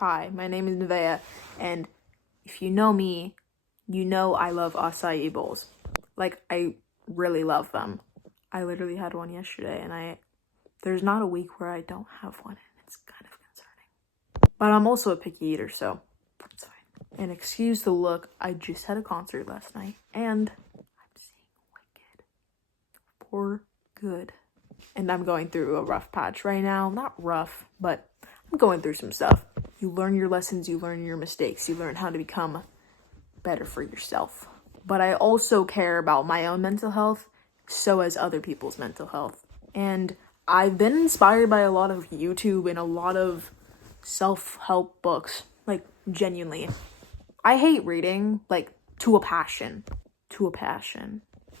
Hi, my name is Neveah, and if you know me, you know I love acai bowls. Like, I really love them. I literally had one yesterday, and there's not a week where I don't have one, and it's kind of concerning. But I'm also a picky eater, so it's fine. And excuse the look, I just had a concert last night, and I'm seeing Wicked for good. And I'm going through a rough patch right now. Not rough, but I'm going through some stuff. You learn your lessons, you learn your mistakes, you learn how to become better for yourself. But I also care about my own mental health, so as other people's mental health. And I've been inspired by a lot of YouTube and a lot of self-help books, like genuinely. I hate reading, like to a passion.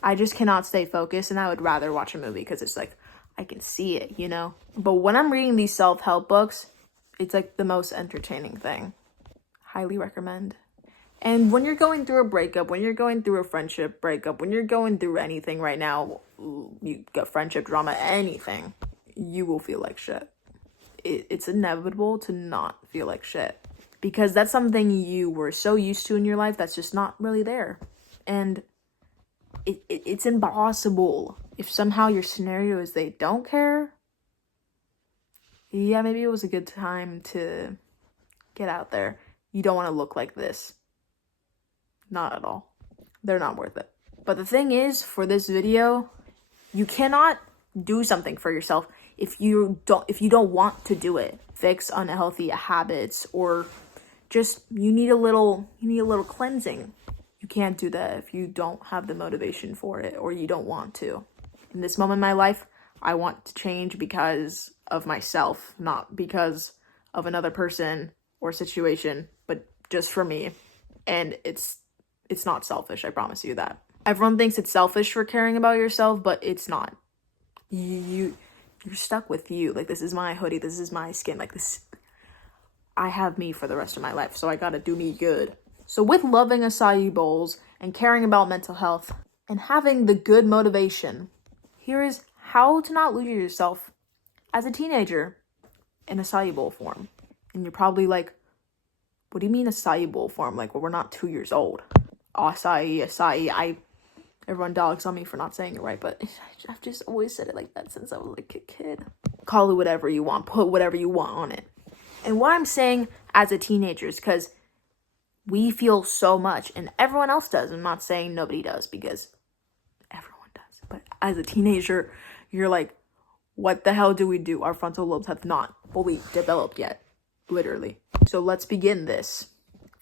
I just cannot stay focused, and I would rather watch a movie because it's like, I can see it, you know? But when I'm reading these self-help books, it's like the most entertaining thing. Highly recommend. And when you're going through a breakup, when you're going through a friendship breakup, when you're going through anything right now, you got friendship drama, anything, you will feel like shit. It's inevitable to not feel like shit. Because that's something you were so used to in your life that's just not really there. And it's impossible. If somehow your scenario is they don't care, yeah, maybe it was a good time to get out there. You don't want to look like this. Not at all. They're not worth it. But the thing is, for this video, you cannot do something for yourself if you don't want to do it. Fix unhealthy habits, or just you need a little cleansing. You can't do that if you don't have the motivation for it, or you don't want to. In this moment in my life, I want to change because of myself, not because of another person or situation, but just for me. And it's not selfish, I promise you that. Everyone thinks it's selfish for caring about yourself, but it's not. You're stuck with you. Like, this is my hoodie, this is my skin, like this. I have me for the rest of my life, so I gotta do me good. So with loving acai bowls and caring about mental health and having the good motivation, here is how to not lose yourself as a teenager in acai bowl form. And you're probably like, what do you mean acai bowl form? Like, well, we're not 2 years old. Acai. Everyone dogs on me for not saying it right, but I've just always said it like that since I was like a kid. Call it whatever you want, put whatever you want on it. And what I'm saying as a teenager is because we feel so much, and everyone else does. I'm not saying nobody does, because everyone does. But as a teenager, you're like, what the hell do we do? Our frontal lobes have not fully developed yet, literally. So let's begin this.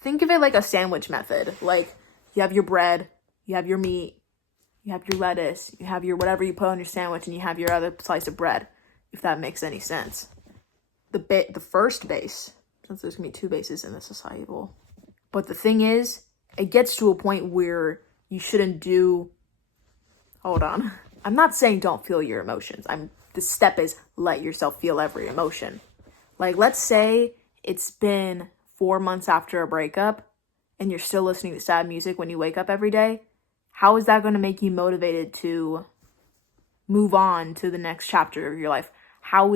Think of it like a sandwich method. Like, you have your bread, you have your meat, you have your lettuce, you have your whatever you put on your sandwich, and you have your other slice of bread, if that makes any sense. The first base, since there's gonna be 2 bases in this acai bowl. But the thing is, it gets to a point where you shouldn't do... Hold on. I'm not saying don't feel your emotions. The step is let yourself feel every emotion. Like, let's say it's been 4 months after a breakup and you're still listening to sad music when you wake up every day. How is that going to make you motivated to move on to the next chapter of your life? How?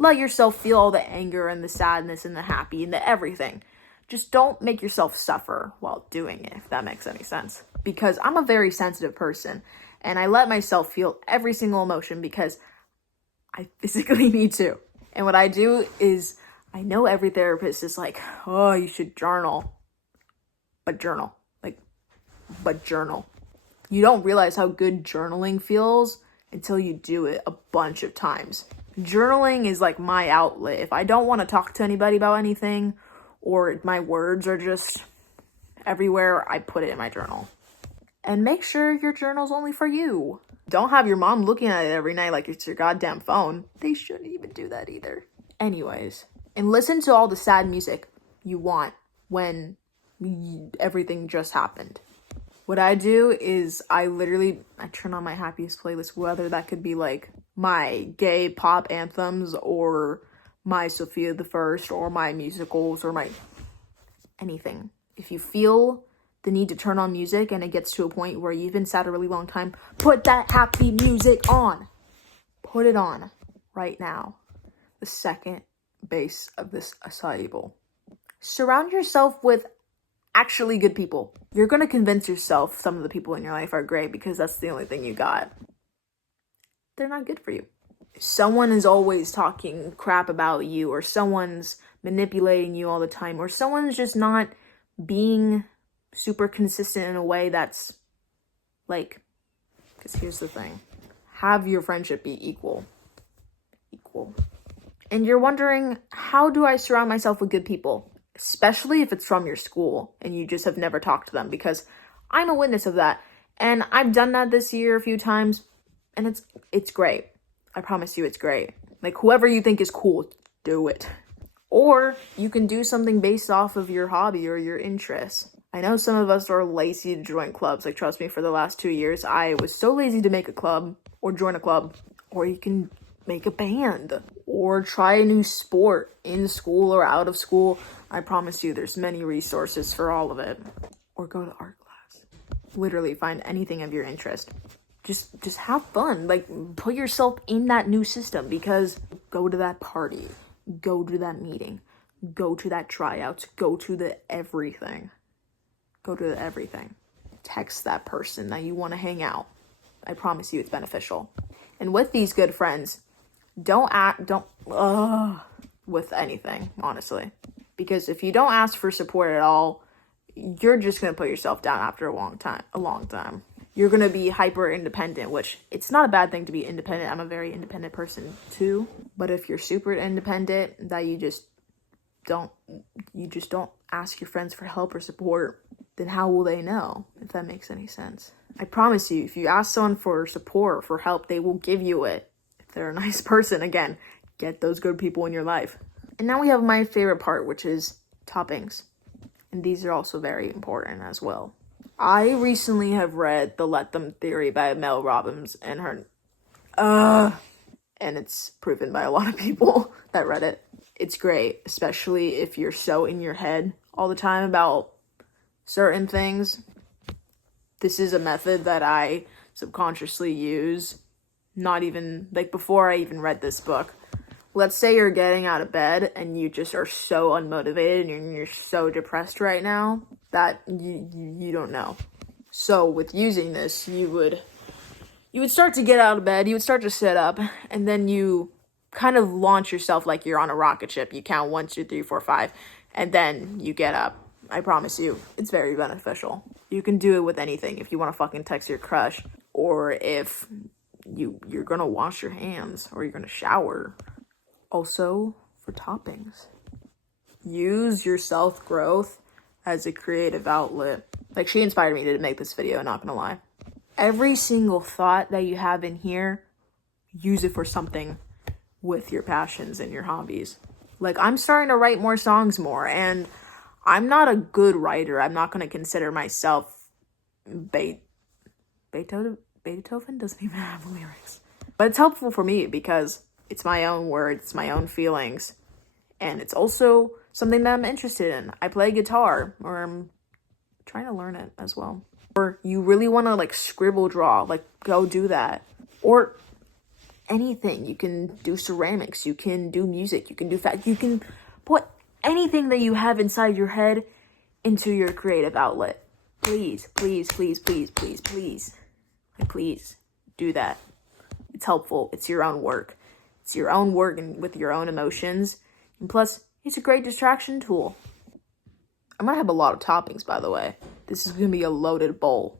Let yourself feel all the anger and the sadness and the happy and the everything. Just don't make yourself suffer while doing it, if that makes any sense. Because I'm a very sensitive person, and I let myself feel every single emotion because I physically need to. And what I do is, I know every therapist is like, oh, you should journal. But journal. You don't realize how good journaling feels until you do it a bunch of times. Journaling is like my outlet. If I don't want to talk to anybody about anything, or my words are just everywhere, I put it in my journal. And make sure your journal's only for you. Don't have your mom looking at it every night like it's your goddamn phone. They shouldn't even do that either. Anyways, and listen to all the sad music you want when everything just happened. What I do is I turn on my happiest playlist, whether that could be like my gay pop anthems, or my Sophia the First, or my musicals, or my anything. If you feel the need to turn on music and it gets to a point where you've been sad a really long time, put that happy music on. Put it on right now. The second base of this acai bowl. Surround yourself with actually good people. You're going to convince yourself some of the people in your life are great because that's the only thing you got. They're not good for you. Someone is always talking crap about you, or someone's manipulating you all the time, or someone's just not being super consistent in a way that's like, because here's the thing, have your friendship be equal. And you're wondering, how do I surround myself with good people? Especially if it's from your school and you just have never talked to them, because I'm a witness of that. And I've done that this year a few times, and it's great. I promise you it's great. Like, whoever you think is cool, do it. Or you can do something based off of your hobby or your interests. I know some of us are lazy to join clubs. Like, trust me, for the last 2 years, I was so lazy to make a club or join a club. Or you can make a band or try a new sport in school or out of school. I promise you there's many resources for all of it. Or go to art class. Literally find anything of your interest. Just have fun. Like, put yourself in that new system, because go to that party, go to that meeting, go to that tryouts, go to the everything. Text that person that you want to hang out. I promise you it's beneficial. And with these good friends, don't with anything, honestly. Because if you don't ask for support at all, you're just going to put yourself down after a long time. You're going to be hyper independent, which it's not a bad thing to be independent. I'm a very independent person too. But if you're super independent, that you just don't ask your friends for help or support, then how will they know, if that makes any sense? I promise you, if you ask someone for support or for help, they will give you it. If they're a nice person, again, get those good people in your life. And now we have my favorite part, which is toppings. And these are also very important as well. I recently have read The Let Them Theory by Mel Robbins and her, and it's proven by a lot of people that read it. It's great, especially if you're so in your head all the time about certain things. This is a method that I subconsciously use, not even, like, before I even read this book. Let's say you're getting out of bed and you just are so unmotivated and you're so depressed right now that you don't know. So with using this, you would start to get out of bed, you would start to sit up, and then you kind of launch yourself like you're on a rocket ship. You count 1, 2, 3, 4, 5, and then you get up. I promise you, it's very beneficial. You can do it with anything. If you want to fucking text your crush, or if you're gonna wash your hands, or you're gonna shower. Also, for toppings, use your self-growth as a creative outlet. Like, she inspired me to make this video, not gonna lie. Every single thought that you have in here, use it for something with your passions and your hobbies. Like, I'm starting to write more songs more, and I'm not a good writer. I'm not going to consider myself Beethoven doesn't even have lyrics. But it's helpful for me because it's my own words, it's my own feelings, and it's also something that I'm interested in. I play guitar, or I'm trying to learn it as well. Or you really want to, like, scribble draw, like, go do that. Or anything. You can do ceramics, you can do music, you can do you can put anything that you have inside your head into your creative outlet. Please do that. It's helpful. It's your own work. It's your own work and with your own emotions. And plus, it's a great distraction tool. I'm gonna have a lot of toppings, by the way. This is gonna be a loaded bowl.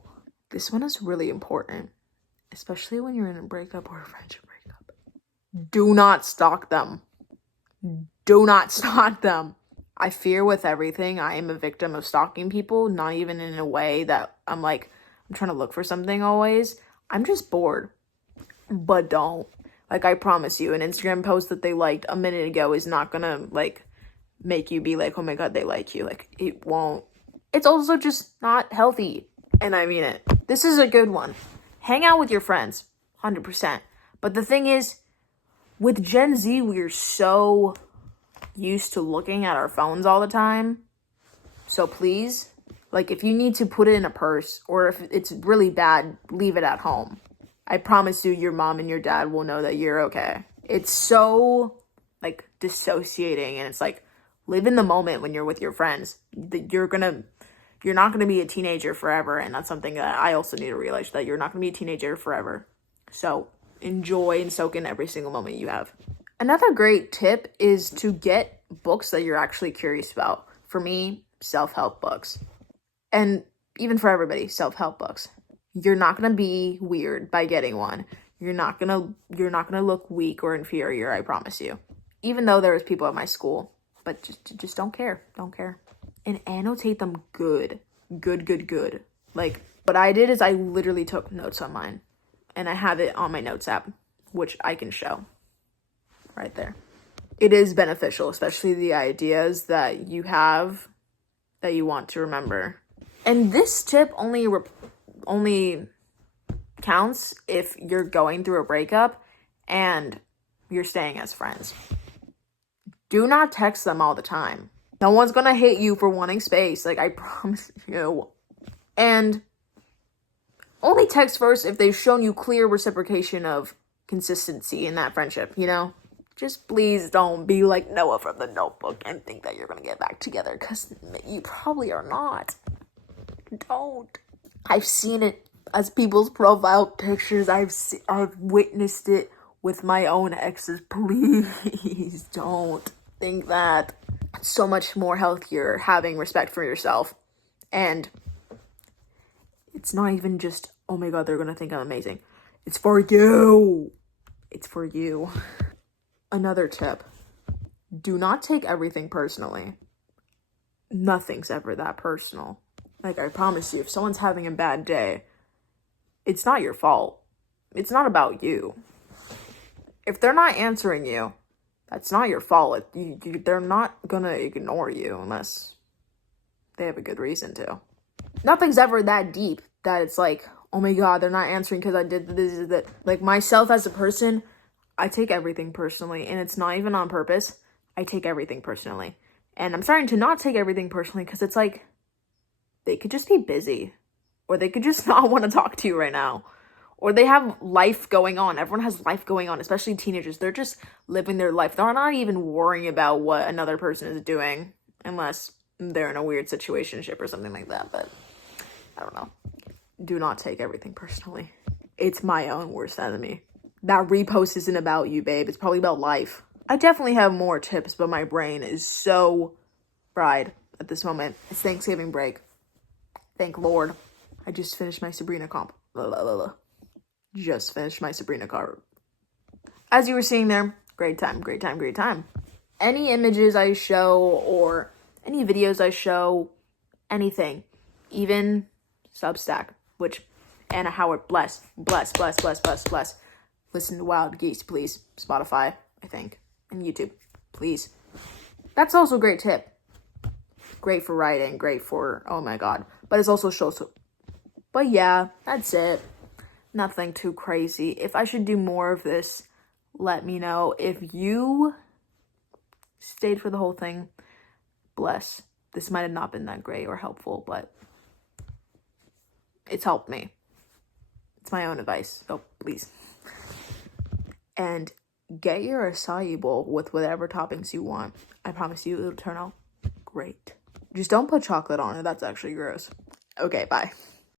This one is really important, especially when you're in a breakup or a friendship breakup. Do not stalk them. Do not stalk them. I fear with everything. I am a victim of stalking people, not even in a way that I'm trying to look for something always. I'm just bored. But don't. Like, I promise you, an Instagram post that they liked a minute ago is not gonna, like, make you be like, oh my god, they like you. Like, it won't. It's also just not healthy. And I mean it. This is a good one. Hang out with your friends. 100%. But the thing is, with Gen Z, we're so used to looking at our phones all the time. So please, like, if you need to put it in a purse, or if it's really bad, leave it at home. I promise you, your mom and your dad will know that you're okay. It's so, like, dissociating, and it's like, live in the moment when you're with your friends. You're not gonna be a teenager forever, and that's something that I also need to realize, that you're not gonna be a teenager forever. So enjoy and soak in every single moment you have. Another great tip is to get books that you're actually curious about. For me, self-help books. And even for everybody, self-help books. You're not gonna be weird by getting one. You're not gonna look weak or inferior, I promise you. Even though there was people at my school, but just don't care. Don't care. And annotate them good. Good. Like, what I did is I literally took notes on mine. And I have it on my notes app, which I can show right there. It is beneficial, especially the ideas that you have that you want to remember. And this tip only counts if you're going through a breakup and you're staying as friends. Do not text them all the time. No one's gonna hate you for wanting space, like, I promise you. And only text first if they've shown you clear reciprocation of consistency in that friendship, you know? Just please don't be like Noah from The Notebook and think that you're gonna get back together, because you probably are not. Don't. I've seen it as people's profile pictures. I've witnessed it with my own exes. Please don't think that. It's so much more healthier having respect for yourself. And it's not even just, oh my god, they're gonna think I'm amazing. It's for you. It's for you. Another tip. Do not take everything personally. Nothing's ever that personal. Like, I promise you, if someone's having a bad day, it's not your fault. It's not about you. If they're not answering you, that's not your fault. They're not gonna ignore you unless they have a good reason to. Nothing's ever that deep that it's like, oh my god, they're not answering because I did this, that. Like, myself as a person, I take everything personally, and it's not even on purpose. I take everything personally. And I'm starting to not take everything personally, because it's like, they could just be busy, or they could just not want to talk to you right now, or they have life going on. Everyone has life going on, especially teenagers. They're just living their life. They're not even worrying about what another person is doing, unless they're in a weird situationship or something like that. But I don't know. Do not take everything personally. It's my own worst enemy. That repost isn't about you, babe. It's probably about life. I definitely have more tips, but my brain is so fried at this moment. It's Thanksgiving break. Thank Lord. I just finished my Sabrina comp. Just finished my Sabrina comp. As you were seeing there, great time. Any images I show, or any videos I show, anything, even Substack, which Anna Howard, bless. Listen to Wild Geese, please. Spotify, I think, and YouTube, please. That's also a great tip. Great for writing, great for, oh my god. But it's also shows. But yeah, that's it. Nothing too crazy. If I should do more of this, let me know. If you stayed for the whole thing, bless. This might have not been that great or helpful, but it's helped me. It's my own advice, so please. And get your acai bowl with whatever toppings you want. I promise you it'll turn out great. Just don't put chocolate on it. That's actually gross. Okay, bye.